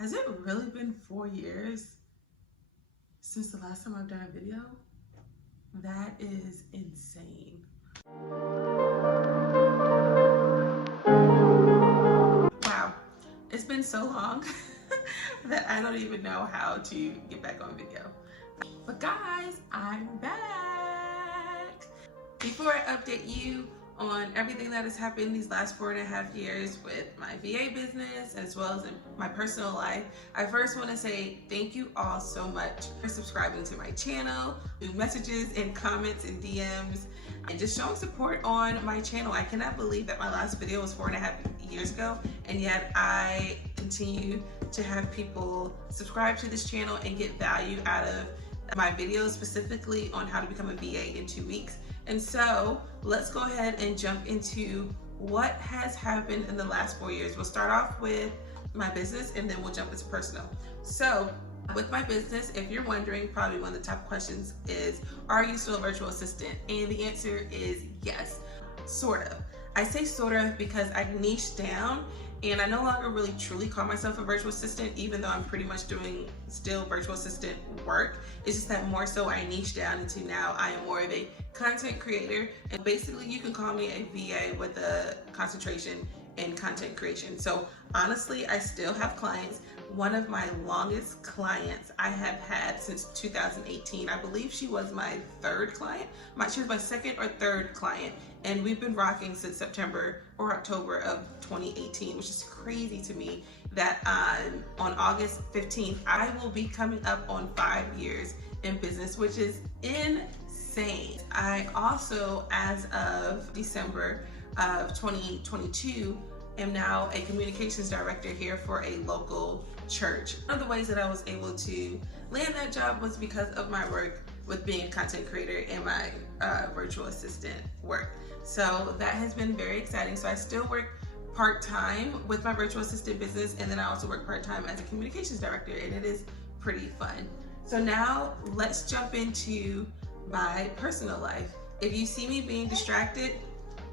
Has it really been 4 years since the last time I've done a video? That is insane. Wow, it's been so long that I don't even know how to get back on video. But guys, I'm back. Before I update you on everything that has happened these last 4.5 years with my VA business as well as in my personal life, I first want to say thank you all so much for subscribing to my channel, through messages and comments and DMs, and just showing support on my channel. I cannot believe that my last video was 4.5 years ago, and yet I continue to have people subscribe to this channel and get value out of my videos, specifically on how to become a VA in 2 weeks. And so let's go ahead and jump into what has happened in the last 4 years. We'll start off with my business and then we'll jump into personal. So with my business, if you're wondering, probably one of the top questions is, are you still a virtual assistant? And the answer is yes, sort of. I say sort of because I niched down and I no longer really truly call myself a virtual assistant, even though I'm pretty much doing still virtual assistant work. It's just that more so I niche down into now I am more of a content creator. And basically you can call me a VA with a concentration in content creation. So honestly, I still have clients. One of my longest clients I have had since 2018. I believe she was my third client. She was my second or third client. And we've been rocking since September or October of 2018, which is crazy to me that on August 15th, I will be coming up on 5 years in business, which is insane. I also, as of December of 2022, am now a communications director here for a local church. One of the ways that I was able to land that job was because of my work with being a content creator and my virtual assistant work. So that has been very exciting. So I still work part-time with my virtual assistant business, and then I also work part-time as a communications director, and it is pretty fun. So now let's jump into my personal life. If you see me being distracted,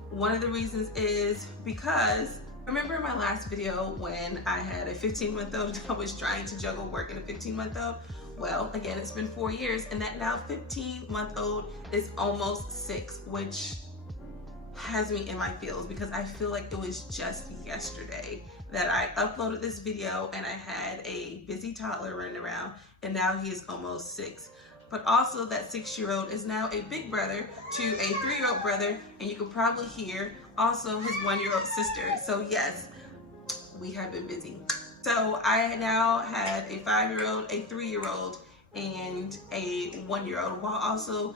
one of the reasons is because remember in my last video when I had a 15-month-old, I was trying to juggle work and a 15-month-old? Well, again, it's been 4 years, and that now 15-month-old is almost 6, which has me in my feels because I feel like it was just yesterday that I uploaded this video and I had a busy toddler running around, and now he is almost 6. But also that 6-year-old is now a big brother to a 3-year-old brother, and you can probably hear also his 1-year-old sister. So yes, we have been busy. So I now have a 5-year-old, a 3-year-old, and a 1-year-old, while also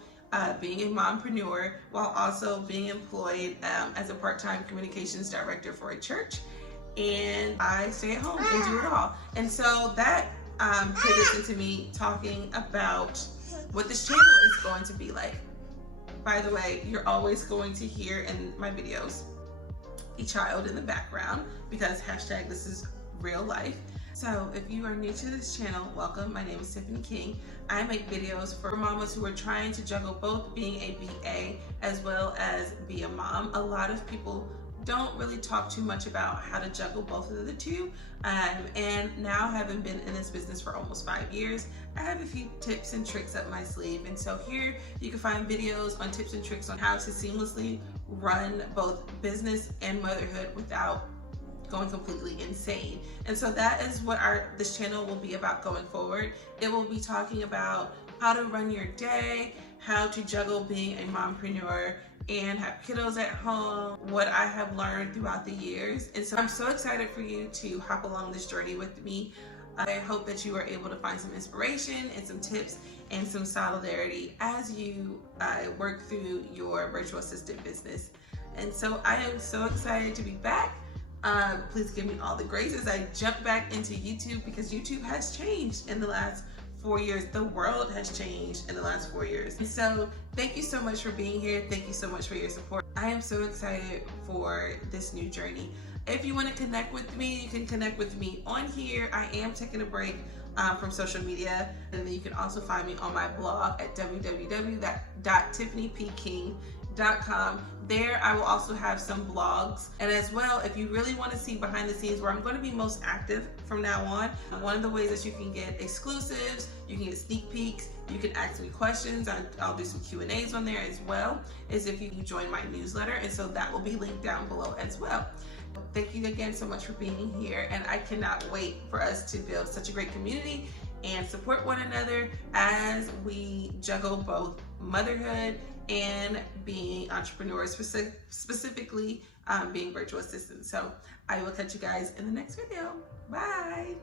being a mompreneur, while also being employed as a part-time communications director for a church. And I stay at home and do it all. And so that pivots into me talking about what this channel is going to be like. By the way, you're always going to hear in my videos a child in the background because hashtag this is real life. So if you are new to this channel, welcome. My name is Tiffany King. I make videos for mamas who are trying to juggle both being a VA as well as be a mom. A lot of people don't really talk too much about how to juggle both of the two. And now, having been in this business for almost 5 years, I have a few tips and tricks up my sleeve. And so here you can find videos on tips and tricks on how to seamlessly run both business and motherhood without going completely insane. And so that is what this channel will be about going forward. It will be talking about how to run your day, how to juggle being a mompreneur and have kiddos at home, what I have learned throughout the years. And so I'm so excited for you to hop along this journey with me. I hope that you are able to find some inspiration and some tips and some solidarity as you work through your virtual assistant business. And so I am so excited to be back. Please give me all the grace as I jump back into YouTube, because YouTube has changed in the last 4 years. The world has changed in the last 4 years. And so thank you so much for being here. Thank you so much for your support. I am so excited for this new journey. If you want to connect with me, you can connect with me on here. I am taking a break from social media, and then you can also find me on my blog at www.tiffanypking.com. There I will also have some blogs, and as well, if you really want to see behind the scenes where I'm going to be most active from now on, one of the ways that you can get exclusives, you can get sneak peeks, you can ask me questions, I'll do some Q&As on there as well, is if you join my newsletter, and so that will be linked down below as well. Thank you again so much for being here, and I cannot wait for us to build such a great community and support one another as we juggle both motherhood and being entrepreneurs, specifically being virtual assistants. So I will catch you guys in the next video. Bye.